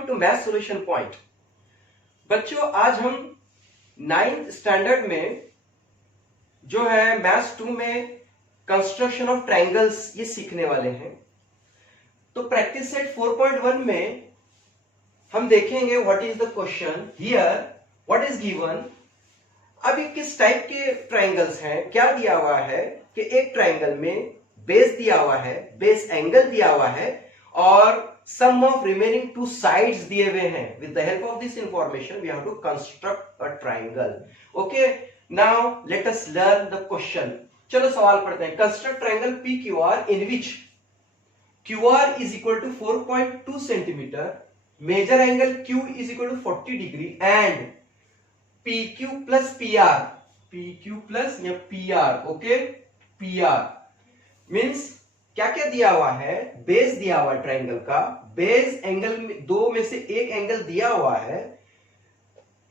Welcome to math solution point. बच्चों, आज हम 9th स्टैंडर्ड में जो है मैथ्स 2 में कंस्ट्रक्शन ऑफ ट्रायंगल्स ये सीखने वाले हैं। तो प्रैक्टिस सेट 4.1 में हम देखेंगे what is the question here, what is given. अब ये किस टाइप के ट्रायंगल्स हैं, क्या दिया हुआ है कि एक ट्रायंगल में बेस दिया हुआ है, बेस एंगल दिया हुआ है और sum of remaining two sides दिए हुए हैं। With the help of this information we have to construct a triangle. Okay, now let us learn the question. चलो सवाल पढ़ते हैं। Construct triangle P Q R in which Q R is equal to 4.2 centimetre, measure angle Q is equal to 40 degree and P Q plus P R, P Q plus या P R, okay, P R means क्या क्या दिया हुआ है, base दिया हुआ है triangle का, बेस एंगल में दो में से एक एंगल दिया हुआ है,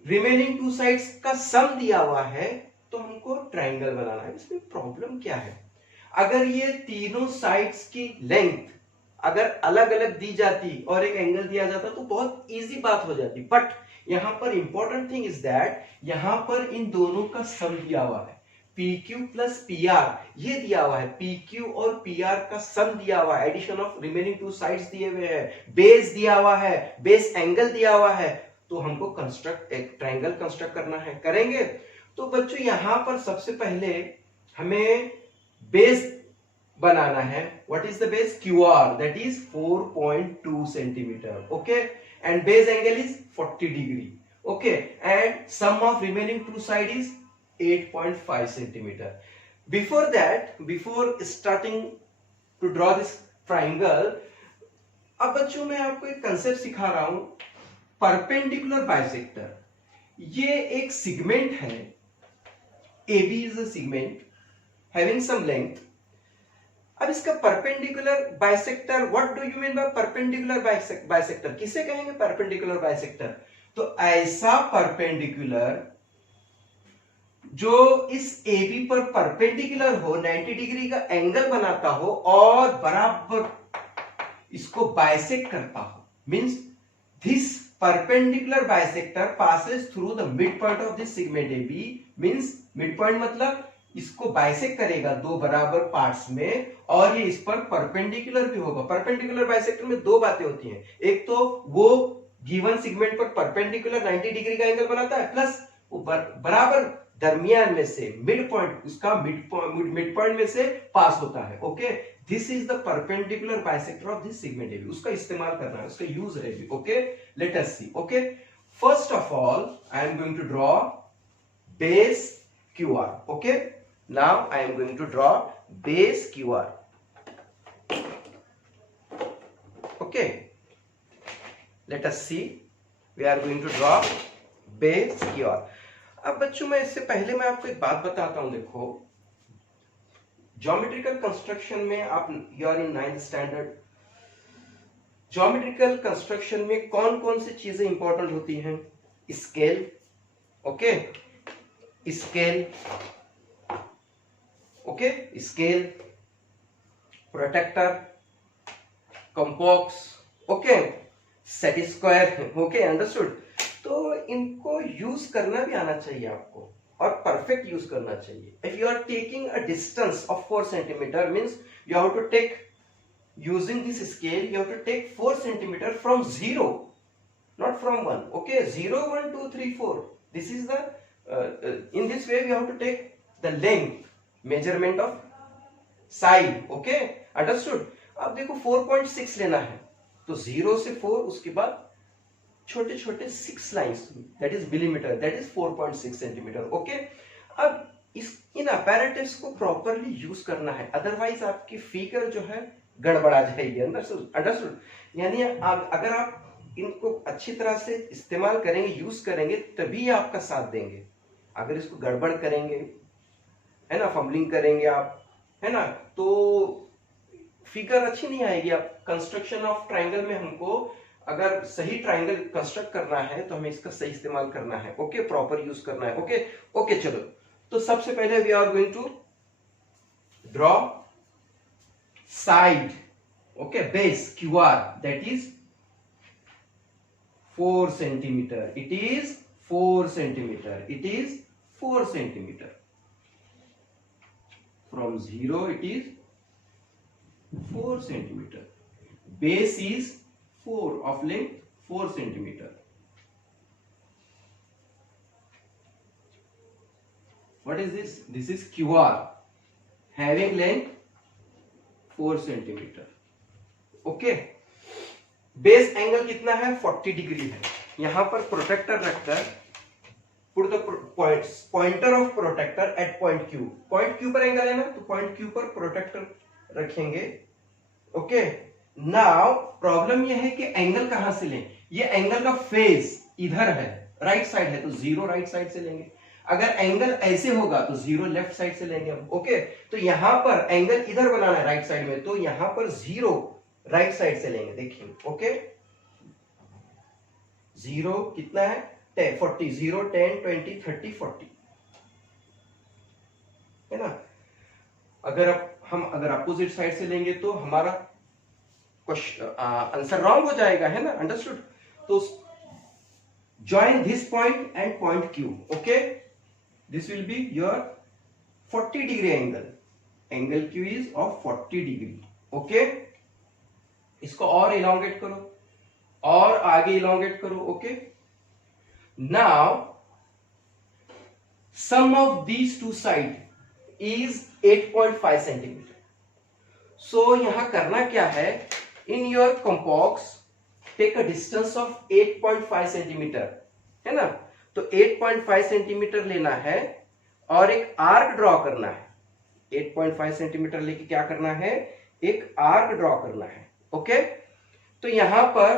रिमेनिंग टू साइड्स का सम दिया हुआ है, तो हमको ट्रायंगल बनाना है। इसमें प्रॉब्लम क्या है, अगर ये तीनों साइड्स की लेंथ अगर अलग अलग दी जाती और एक एंगल दिया जाता तो बहुत इजी बात हो जाती, बट यहां पर इंपॉर्टेंट थिंग इज दैट यहां पर इन दोनों का सम दिया हुआ है, PQ प्लस PR ये दिया हुआ है, PQ और PR का सम दिया हुआ है, addition of remaining two sides दिए हुए हैं, बेस दिया हुआ है, बेस एंगल दिया हुआ है, तो हमको कंस्ट्रक्ट एक ट्रायंगल कंस्ट्रक्ट करना है, करेंगे। तो बच्चों यहां पर सबसे पहले हमें बेस बनाना है। What is the base? QR, that is 4.2 centimetre, okay, and base angle is 40 degree, okay, and sum of remaining two side is 8.5 centimeter. Before that, before starting to draw this triangle, अब बच्चों मैं आपको एक concept सिखा रहा हूं, perpendicular bisector. ये एक सेगमेंट है, AB is a segment having some length. अब इसका perpendicular bisector, what do you mean by perpendicular bisector? किसे कहेंगे परपेंडिकुलर बाइसेक्टर? तो ऐसा परपेंडिकुलर जो इस AB पर परपेंडिकुलर हो, 90 डिग्री का एंगल बनाता हो और बराबर इसको बाइसेक्ट करता हो, means this perpendicular bisector passes through the mid point of this segment AB, means mid point मतलब इसको बाइसेक्ट करेगा दो बराबर पार्ट्स में और ये इस पर परपेंडिकुलर भी होगा। परपेंडिकुलर बाइसेक्टर में दो बातें होती हैं, एक तो वो गिवन सेगमेंट पर परपेंडिकुलर 90 डिग्री का एंगल बनाता है, प्लस वो बराबर दरमियान में से मिड पॉइंट, उसका मिड पॉइंट में से पास होता है, okay. This is the perpendicular bisector of this segment AB, उसका इस्तेमाल करना है, उसका यूज है, okay. Let us see, okay. First of all I am going to draw base QR, okay, now I am going to draw base QR, okay. Let us see, we are going to draw base QR. अब बच्चों मैं इससे पहले मैं आपको एक बात बताता हूं, देखो ज्योमेट्रिकल कंस्ट्रक्शन में आप you are in 9th standard, geometrical construction में कौन कौन सी चीजें इंपॉर्टेंट होती हैं? Scale, okay, scale, okay, scale, protractor, compass, okay, set square, okay, understood. तो इनको यूज करना भी आना चाहिए आपको और परफेक्ट यूज करना चाहिए। If you are taking a distance of 4 centimetre means you have to take, using this scale you have to take 4 centimetre from 0, not from 1, okay, 0 1 2 3 4, this is the in this way we have to take the length, measurement of side, okay, understood। अब देखो 4.6 लेना है तो 0 से 4, उसके बाद छोटे छोटे 6 lines, that is millimetre, that is 4.6 centimetre, okay. अब इन अपैरेटस को प्रॉपरली यूज करना है, अदरवाइज आपकी फिगर जो है गड़बड़ा जाएगी, अंडरस्टूड। यानी अगर आप इनको अच्छी तरह से इस्तेमाल करेंगे, यूज करेंगे, तभी आपका साथ देंगे। अगर इसको गड़बड़ करेंगे, है ना, फंबलिंग करेंगे आप, है ना, तो फिगर अच्छी नहीं आएगी। आप कंस्ट्रक्शन ऑफ ट्रायंगल में हमको अगर सही ट्रायंगल कंस्ट्रक्ट करना है तो हमें इसका सही इस्तेमाल करना है, ओके, प्रॉपर यूज करना है, ओके, ओके। चलो, तो सबसे पहले we are going to draw side, okay, base QR, that is 4 centimetre, it is 4 centimetre, it is 4 centimetre. From 0 it is 4 centimeter. Base is 4 of length 4 centimeter. What is this? This is QR having length 4 centimeter. Okay. Base angle कितना है? 40 degree है. यहां पर protector रखकर put the pointer of protector at point Q. Point Q पर angle है ना, तो point Q पर प्रोटेक्टर रखेंगे. ओके. नाउ प्रॉब्लम यह है कि एंगल कहां से लें. ये एंगल का फेस इधर है, राइट साइड है, तो 0 राइट साइड से लेंगे. अगर एंगल ऐसे होगा तो 0 लेफ्ट साइड से लेंगे हम. ओके. तो यहां पर एंगल इधर बनाना है राइट साइड में, तो यहां पर 0 राइट साइड से लेंगे. देखिए. ओके. 0 कितना है? 40. 0 10 20 30 40 है ना. अगर हम अपोजिट साइड से लेंगे तो हमारा आंसर रॉन्ग हो जाएगा, है ना. अंडरस्टूड. तो join this point and point Q. Okay. This will be your 40 degree angle. Angle Q is of 40 degree. Okay. इसको और इलोंगेट करो, और आगे इलोंगेट करो. Okay. Now, sum of these two sides is 8.5 centimeter. So यहां करना क्या है? In your compass, take a distance of 8.5 centimeter, है ना. तो 8.5 सेंटीमीटर लेना है और एक आर्क ड्रॉ करना है. 8.5 सेंटीमीटर लेके क्या करना है? एक आर्क ड्रॉ करना है. ओके. तो यहां पर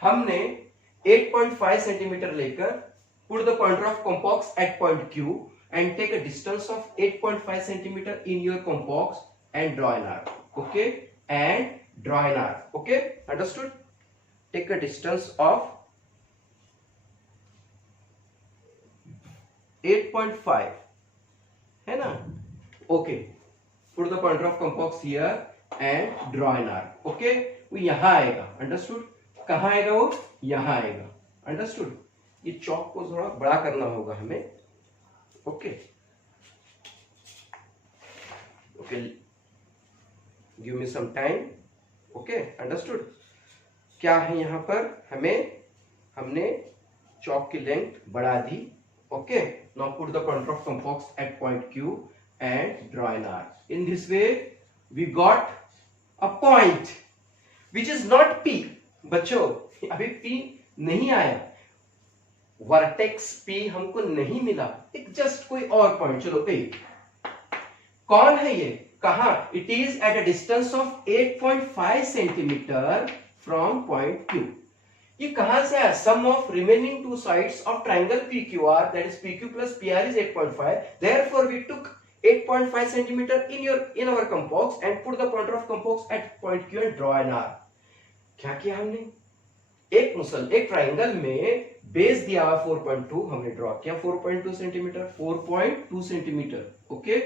हमने 8.5 सेंटीमीटर लेकर put the pointer of compass at point Q and take a distance of 8.5 centimeter in your compass and draw an arc. Okay. And draw an arc. Okay. Understood. Take a distance of 8.5 है ना. Okay. Put the pointer of compass here and draw an arc. Okay. वो यहां आएगा. Understood. कहां आएगा वो? यहां आएगा. अंडरस्टूड. ये चौक को थोड़ा बड़ा करना होगा हमें. Okay. Okay. Give me some time. Okay. Understood. क्या है यहां पर? हमने चौक की लेंथ बढ़ा दी. Okay. Now put the pointer of compass at point Q and draw an arc. In this way we got a point which is not P. बच्चों अभी P नहीं आया, वर्टेक्स P हमको नहीं मिला. एक जस्ट कोई और पॉइंट. चलो P कौन है ये? कहां? It is at a distance of 8.5 centimetre from point Q. ये कहां से आया? Sum of remaining two sides of triangle PQR, that is PQ plus PR is 8.5. Therefore we took 8.5 centimetre in our compass and put the pointer of compass at point Q and draw an arc. क्या किया हमने? एक triangle में base दिया हुआ 4.2, हमने draw किया 4.2 centimetre. 4.2 centimetre. Okay.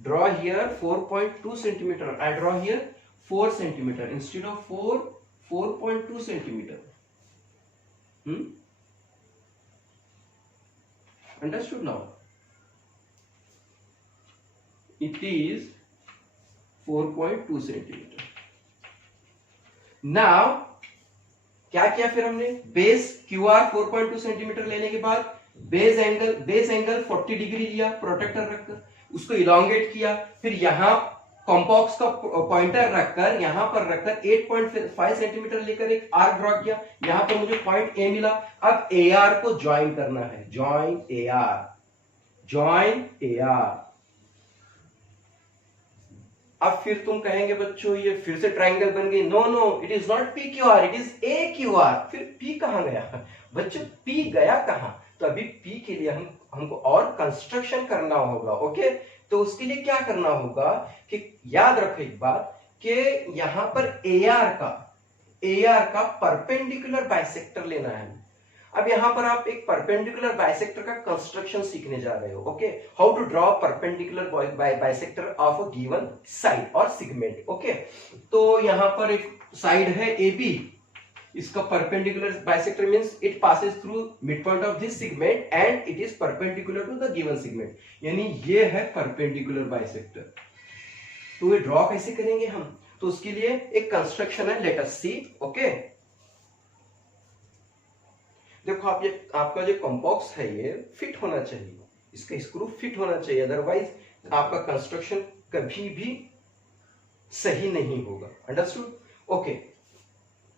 Draw here 4.2 centimetre. I draw here 4 centimetre instead of 4.2 centimetre. Understood. Now it is 4.2 centimetre. Now क्या किया फिर हमने? बेस QR 4.2 सेंटीमीटर लेने के बाद बेस एंगल 40 डिग्री लिया प्रोटेक्टर रखकर, उसको इलोंगेट किया. फिर यहां कॉम्पॉक्स का पॉइंटर रखकर, यहां पर रखकर 8.5 सेंटीमीटर लेकर एक आर्क ड्रॉ किया. यहां पर मुझे पॉइंट A मिला. अब AR को ज्वाइन करना है. Join AR. अब फिर तुम कहेंगे बच्चों ये फिर से ट्रायंगल बन गई. No, it is not PQR, it is AQR. फिर P कहां गया? बच्चों P गया कहां? तो अभी P के लिए हमको और कंस्ट्रक्शन करना होगा. ओके. तो उसके लिए क्या करना होगा कि याद रखो एक बात कि यहां पर AR का परपेंडिकुलर बाइसेक्टर लेना है. अब यहां पर आप एक परपेंडिकुलर बाइसेक्टर का कंस्ट्रक्शन सीखने जा रहे हो. Okay. How to draw perpendicular bisector of a given side और सेगमेंट. ओके. तो यहां पर एक साइड है AB इसका perpendicular bisector means it passes through mid point of this segment and it is perpendicular to the given segment, यानी ये है परपेंडिकुलर बाइसेक्टर। तो ये ड्रॉ कैसे करेंगे हम, तो उसके लिए एक कंस्ट्रक्शन है, लेट अस सी। ओके, देखो आप ये आपका जो कॉम्पॉक्स है ये फिट होना चाहिए, इसका स्क्रू फिट होना चाहिए, अदरवाइज आपका कंस्ट्रक्शन कभी भी सही नहीं होगा। अंडरस्टूड? ओके,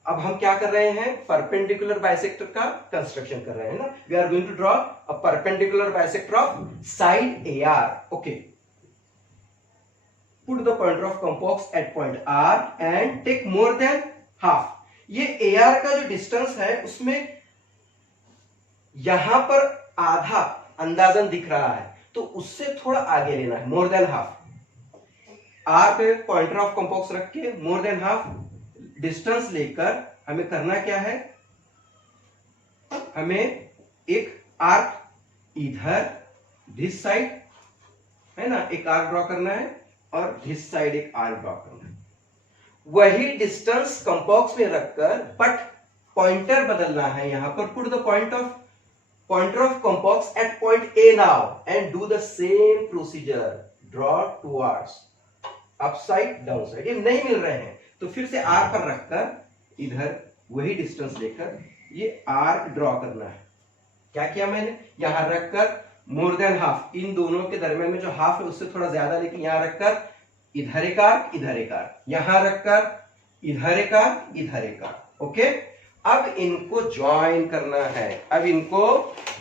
अब हम क्या कर रहे हैं, परपेंडिकुलर बाइसेक्टर का कंस्ट्रक्शन कर रहे हैं ना। We are going to draw a perpendicular bisector of side AR। Okay, put the pointer of compass at point R and take more than half. ये AR का जो डिस्टेंस है उसमें यहां पर आधा अंदाजन दिख रहा है, तो उससे थोड़ा आगे लेना है, मोर देन हाफ। R पे पॉइंटर ऑफ कॉम्पॉक्स रख के मोर देन हाफ डिस्टेंस लेकर हमें करना क्या है, हमें एक आर्क इधर दिस साइड है ना, एक आर्क ड्रॉ करना है और दिस साइड एक आर्क ड्रॉ करना है। वही डिस्टेंस कॉम्पॉक्स में रखकर बट पॉइंटर बदलना है यहां पर। Put the pointer of complex at point A now and do the same procedure. Draw towards upside downside. ये नहीं मिल रहे हैं तो फिर से R पर रखकर इधर वही डिस्टेंस लेकर ये आर्क ड्रॉ करना है। क्या किया मैंने, यहां रखकर मोर देन हाफ, इन दोनों के दरमियान में जो हाफ है उससे थोड़ा ज्यादा लेके यहां रखकर इधर एक आर्क, इधर एक आर्क, यहां रखकर इधर एक आर्क, इधर एक आर्क। ओके, अब इनको ज्वाइन करना है, अब इनको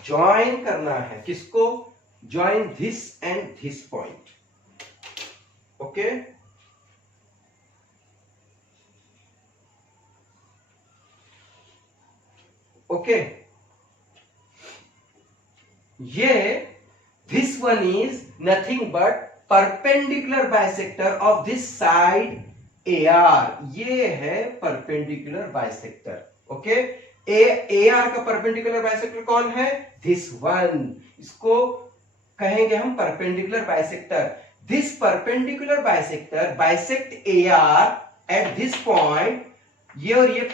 ज्वाइन करना है, किसको, join this and this point. Okay, okay, ये this one is nothing but perpendicular bisector of this side AR। ये है परपेंडिकुलर बाइसेक्टर। ओके, AR का परपेंडिकुलर बाइसेक्टर कौन है, दिस वन, इसको कहेंगे हम perpendicular bisector. This perpendicular bisector bisect AR at this point, ये और ये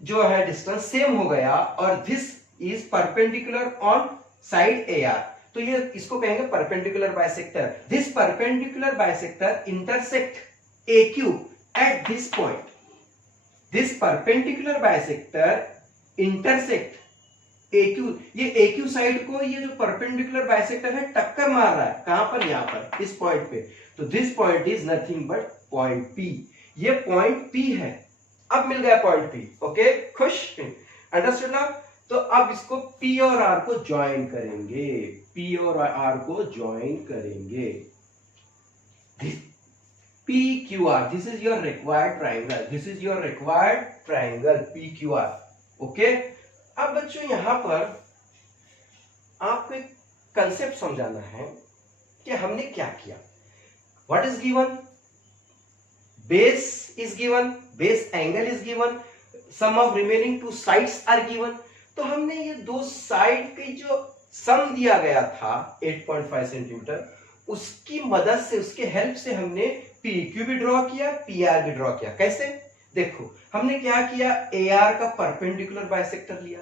जो है डिस्टेंस सेम हो गया, और this is perpendicular on side AR, तो ये इसको कहेंगे perpendicular bisector. This perpendicular bisector intersect AQ eight this point. This perpendicular bisector intersect AQ, ये AQ साइड को ये जो परपेंडिकुलर बाइसेक्टर है टक्कर मार रहा है, कहां पर, यहां पर, इस पॉइंट पे। तो this point is nothing but point P, ये पॉइंट P है। अब मिल गया पॉइंट P। ओके, खुश, अंडरस्टूड ना। तो अब इसको P और R को ज्वाइन करेंगे, P और R को ज्वाइन करेंगे। PQR, this is your required triangle, this is your required triangle PQR। Okay, अब बच्चों यहां पर आपको एक कंसेप्ट समझाना है कि हमने क्या किया। What is given, base is given, base angle is given, sum of remaining two sides are given. तो हमने ये दो साइड की जो सम दिया गया था 8.5 सेंटीमीटर, उसकी मदद से, उसके हेल्प से हमने PQ भी ड्रॉ किया, PR भी ड्रॉ किया। कैसे, देखो हमने क्या किया, AR का परपेंडिकुलर बाइसेक्टर लिया।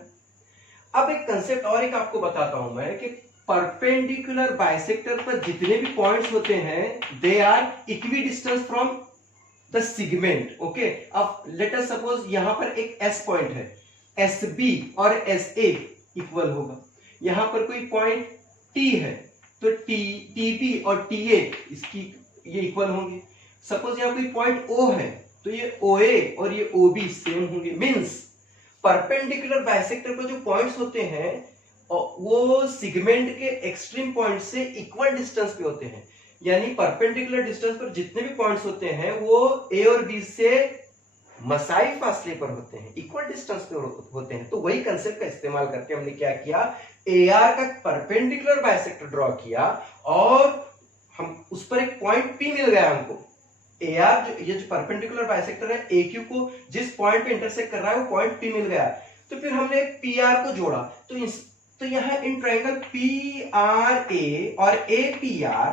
अब एक कंसेप्ट और एक आपको बताता हूं मैं कि परपेंडिकुलर बाइसेक्टर पर जितने भी पॉइंट्स होते हैं they are equidistance from the segment. Okay, अब लेट अस सपोज यहां पर एक S पॉइंट है, SB और SA इक्वल होगा। यहां पर कोई पॉइंट T है तो TB और TA इसकी ये इक्वल होंगे। सपोज यहां कोई पॉइंट O है तो ये OA और ये OB सेम होंगे। मींस परपेंडिकुलर बाइसेक्टर पर जो पॉइंट्स होते हैं वो सेगमेंट के एक्सट्रीम पॉइंट से इक्वल डिस्टेंस पे होते हैं, यानी परपेंडिकुलर डिस्टेंस पर जितने भी पॉइंट्स होते हैं वो A और B से मसाई फासले पर होते हैं, इक्वल डिस्टेंस पे होते हैं। तो वही कंसेप्ट का इस्तेमाल करके हमने क्या किया, AR का परपेंडिकुलर बाइसेक्टर ड्रॉ किया और हम उस पर एक पॉइंट P मिल गया हमको। AR जो ये जो परपेंडिकुलर बाइसेक्टर है AQ को जिस पॉइंट पे इंटरसेक्ट कर रहा है वो पॉइंट P मिल गया। तो फिर हमने PR को जोड़ा, तो यहां इन ट्रायंगल PRA और APR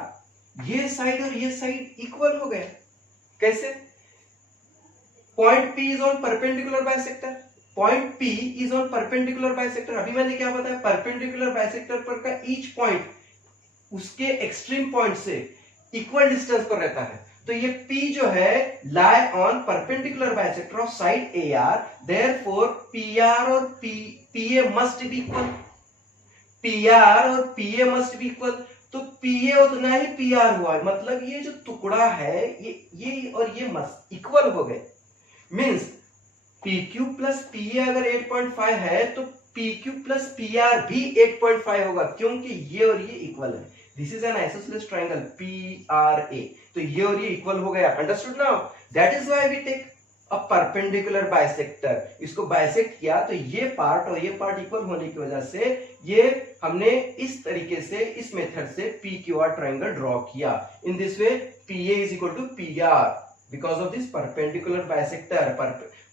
ये साइड और ये साइड इक्वल हो गए। कैसे, point P is on perpendicular bisector, point P is on perpendicular bisector. अभी मैंने क्या बताया, परपेंडिकुलर बाइसेक्टर पर का ईच पॉइंट उसके एक्सट्रीम पॉइंट से इक्वल डिस्टेंस पर रहता है। तो ये P जो है lie on perpendicular bisector of side AR, therefore PR और PA must be equal, PR और PA मस्ट बी इक्वल। तो PA उतना ही PR हुआ, मतलब ये जो टुकड़ा है ये और ये मस्ट इक्वल हो गए। मींस PQ प्लस PA अगर 8.5 है तो PQ प्लस PR भी 8.5 होगा, क्योंकि ये और ये इक्वल है। This is an isosceles triangle PRA, तो ये और ये इक्वल हो गया। Understood now? That is why we take a perpendicular bisector. इसको बाइसेक्ट किया तो ये पार्ट और ये पार्ट इक्वल होने की वजह से ये हमने इस तरीके से, इस मेथड से PQR ट्रायंगल ड्रॉ किया। In this way PA is equal to PR because of this perpendicular bisector.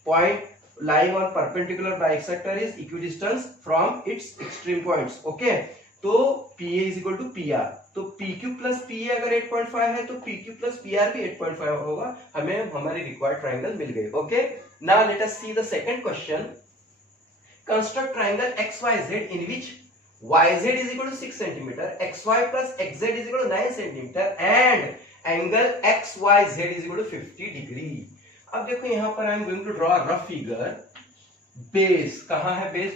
Point lying on perpendicular bisector is equidistant from its extreme points. Okay, तो PA is equal to PR. तो PQ plus PA अगर 8.5 है तो PQ plus PR भी 8.5 होगा। हमें हमारी required triangle मिल गई। Okay, now let us see the second question. Construct triangle XYZ in which YZ is equal to 6 cm, XY plus XZ is equal to 9 cm and angle XYZ is equal to 50 degree. अब देखो यहां पर I am going to draw rough figure. Base कहां है, base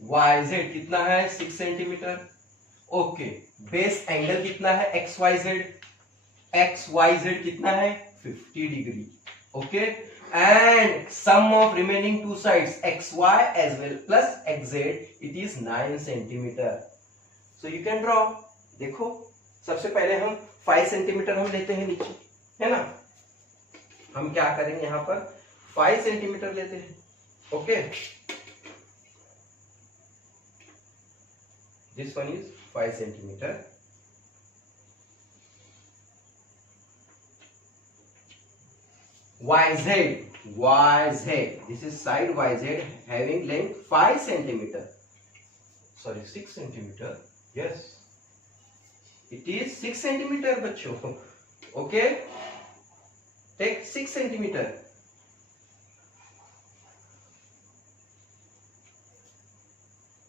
YZ कितना है 6 centimetre. Okay, base angle कितना है XYZ कितना है 50 degree. Okay, and sum of remaining two sides XY as well plus XZ it is 9 centimetre. So you can draw. देखो सबसे पहले हम 5 सेंटीमीटर हम लेते हैं नीचे, है ना। हम क्या करेंगे, यहां पर 5 सेंटीमीटर लेते हैं। Okay, this one is 5 centimetre. YZ, this is side YZ having length 5 centimeter, sorry 6 centimeter, yes it is 6 centimeter बच्चों। okay, take 6 centimeter।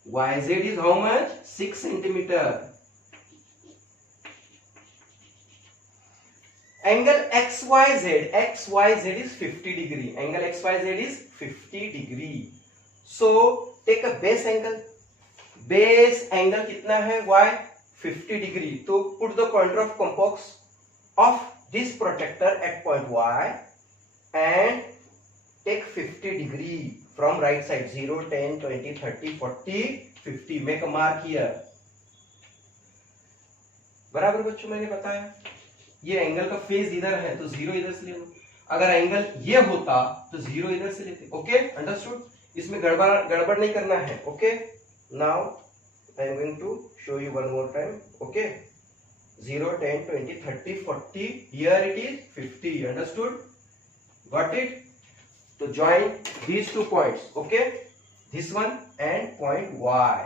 YZ is how much, 6 centimeter। Angle XYZ is 50 degree, angle XYZ is 50 degree। so take a base angle कितना है Y 50 degree. तो put the pointer of complex of this protector at point Y and take 50 degree from right side, 0, 10, 20, 30, 40, 50, make a mark here। बराबर बच्चों, मैंने बताया ये angle का phase इधर है तो 0 इधर से ले लो, अगर एंगल ये होता तो 0 इधर से लेते। Okay, understood? इसमें गड़बड़ नहीं करना है। Okay, now I am going to show you one more time. Okay, 0, 10, 20, 30, 40, here it is 50, understood? Got it? So join these 2 points. Okay, this one and point Y।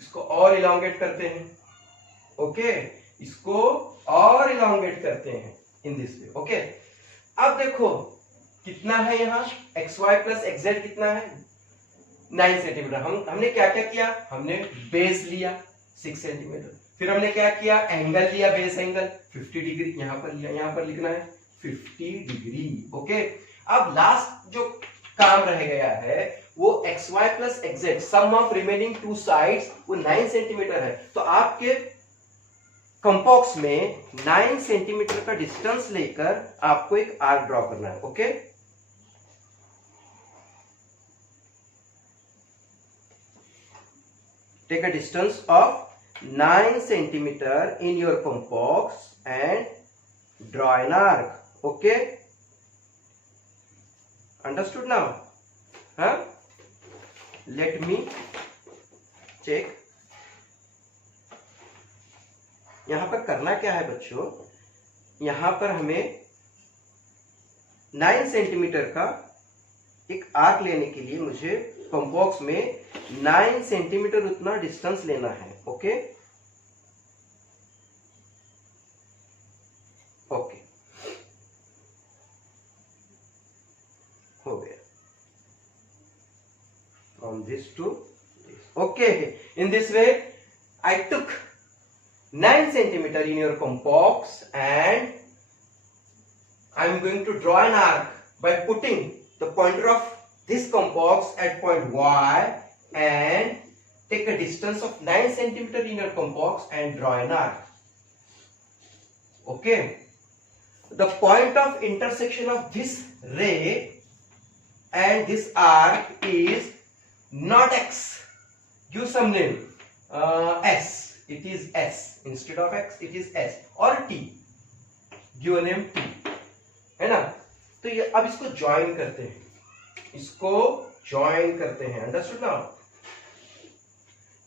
इसको और elongate करते हैं। Okay, इसको और elongate करते हैं in this way। Okay, अब देखो कितना है यहाँ XY plus XZ कितना है 9 सेंटीमीटर। हमने क्या क्या किया, हमने बेस लिया 6 सेंटीमीटर, फिर हमने क्या किया, एंगल लिया, बेस एंगल 50 डिग्री यहां पर लिया, यहां पर लिखना है 50 डिग्री। ओके, अब लास्ट जो काम रह गया है वो XY plus XZ sum of remaining 2 sides वो 9 सेंटीमीटर है। तो आपके कंपॉक्स में 9 सेंटीमीटर का डिस्टेंस लेकर आपको एक आर्क ड्रॉ करना है। Okay, take a distance of 9 centimeter in your complex and draw an arc। okay, understood now? huh? Let me check। यहां पर करना क्या है बच्चों, यहां पर हमें 9 सेंटीमीटर का एक आर्क लेने के लिए मुझे कंपॉक्स में 9 सेंटीमीटर उतना डिस्टेंस लेना है। Okay, this to this. Okay, in this way I took 9 centimeter in your complex and I am going to draw an arc by putting the pointer of this complex at point Y and take a distance of 9 centimeter in your complex and draw an arc. Okay, the point of intersection of this ray and this arc is not X. Give some name. S. It is S. Instead of X, it is S or T. Give a name T. है ना? तो ये अब इसको join करते हैं. इसको join करते हैं. Understood now?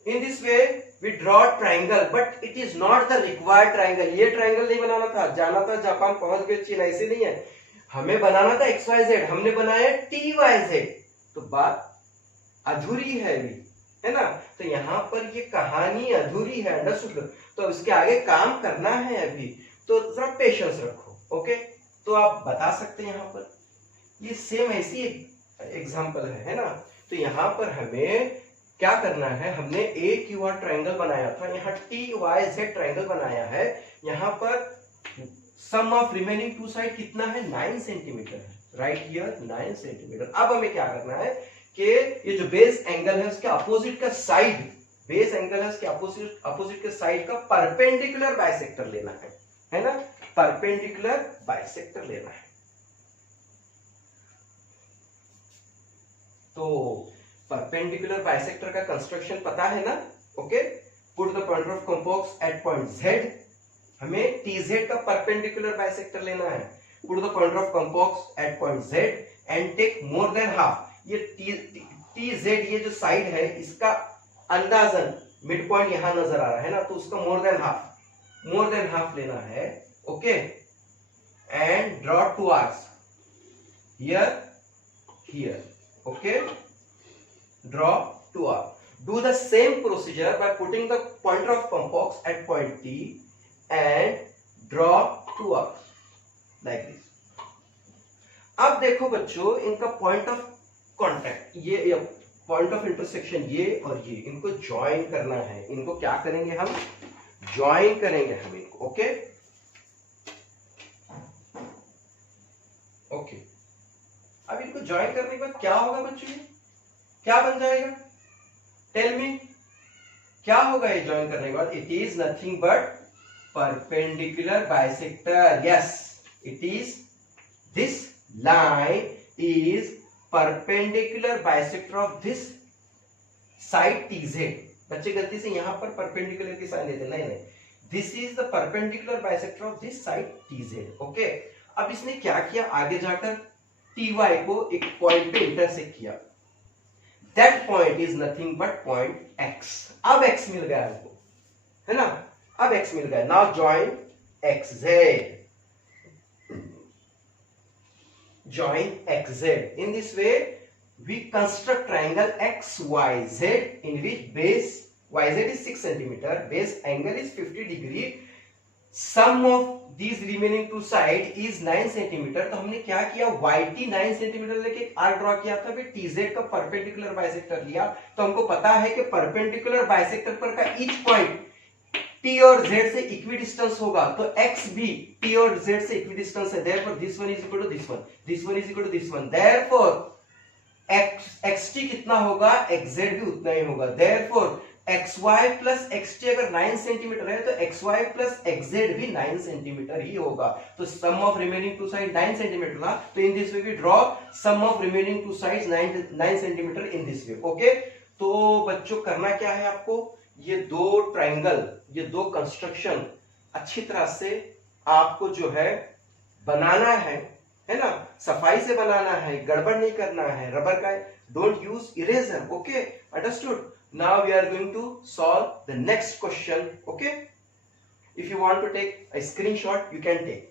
In this way we draw a triangle, but it is not the required triangle. ये triangle नहीं बनाना था. जाना था जापान, पहुंच गए चीन. ऐसे नहीं है. हमें बनाना था XYZ. हमने बनाया TYZ. तो बात अधूरी है अभी, है ना? तो यहाँ पर ये कहानी अधूरी है. अंडरस्टूड? तो इसके आगे काम करना है अभी. तो जरा पेशेंस रखो. ओके, तो आप बता सकते हैं यहाँ पर ये सेम ऐसी एग्जांपल है ना? तो यहाँ पर हमें क्या करना है? हमने AQR ट्रायंगल बनाया था, यहाँ TYZ ट्रायंगल बनाया है. यहाँ पर सम ऑफ रिमेनिंग टू साइड कितना है? 9 सेंटीमीटर है. Right here 9 centimetre. अब हमें क्या करना है कि ये जो बेस एंगल है उसके अपोजिट का साइड, बेस एंगल है उसके अपोजिट के साइड का परपेंडिकुलर बाइसेक्टर लेना है ना? परपेंडिकुलर बाइसेक्टर लेना है. तो परपेंडिकुलर बाइसेक्टर का कंस्ट्रक्शन पता है ना? Okay, put the pointer of compass at point Z. हमें TZ का परपेंडिकुलर बाइसेक्टर लेना है. Put the pointer of compass at point Z and take more than half. ये TZ ये जो साइड है इसका अंदाजन मिड पॉइंट यहां नजर आ रहा है ना? तो उसका मोर देन हाफ लेना है. Okay, and draw two arcs here. Okay, draw two arcs. Do the same procedure by putting the pointer of complex at point T and draw two arcs like this. अब देखो बच्चों, इनका point of contact, ये point of intersection ये और ये, इनको join करना है. इनको क्या करेंगे? हम ज्वाइन करेंगे हम इनको. ओके ओके, अब इनको ज्वाइन करने के बाद क्या होगा बच्चों? ये क्या बन जाएगा? टेल मी, क्या होगा ये ज्वाइन करने के बाद? It is nothing but perpendicular bisector. Yes, it is this line is perpendicular bisector of this side TZ. बच्चे गलती से यहां पर परपेंडिकुलर की साइन लेते. नहीं, this is the perpendicular bisector of this side TZ. Okay, अब इसने क्या किया? आगे जाकर TY को एक पॉइंट पे इंटरसेक्ट किया. That point is nothing but point X. अब X मिल गया हमको, है ना? अब X मिल गया. Now join XZ. Join XZ. In this way, we construct triangle XYZ in which base YZ is 6 centimeter, base angle is 50 degree. Sum of these remaining two side is 9 centimeter. तो हमने क्या किया? YT 9 centimetre लेके एक arc draw किया था. फिर TZ का परपेंडिकुलर बाइसेक्टर लिया. तो हमको पता है कि परपेंडिकुलर बाइसेक्टर पर का ईच पॉइंट T और Z से इक्वी डिस्टेंस होगा. तो X भी T और Z से इक्वी डिस्टेंस है. Therefore this one is equal to this one, this one is equal to this one. Therefore XT कितना होगा? XZ भी उतना ही होगा. Therefore XY प्लस XT अगर 9 सेंटीमीटर है तो XY प्लस XZ भी 9 सेंटीमीटर ही होगा. तो sum of remaining two side 9 centimetre ना. तो in this way we draw sum of remaining two sides 9 centimetre in this way. Okay, तो बच्चों करना क्या है आपको? ये दो ट्रायंगल, ये दो कंस्ट्रक्शन अच्छी तरह से आपको जो है बनाना है ना? सफाई से बनाना है, गड़बड़ नहीं करना है. रबर का don't use eraser. Okay, understood? Now we are going to solve the next question. Okay, if you want to take a screenshot you can take.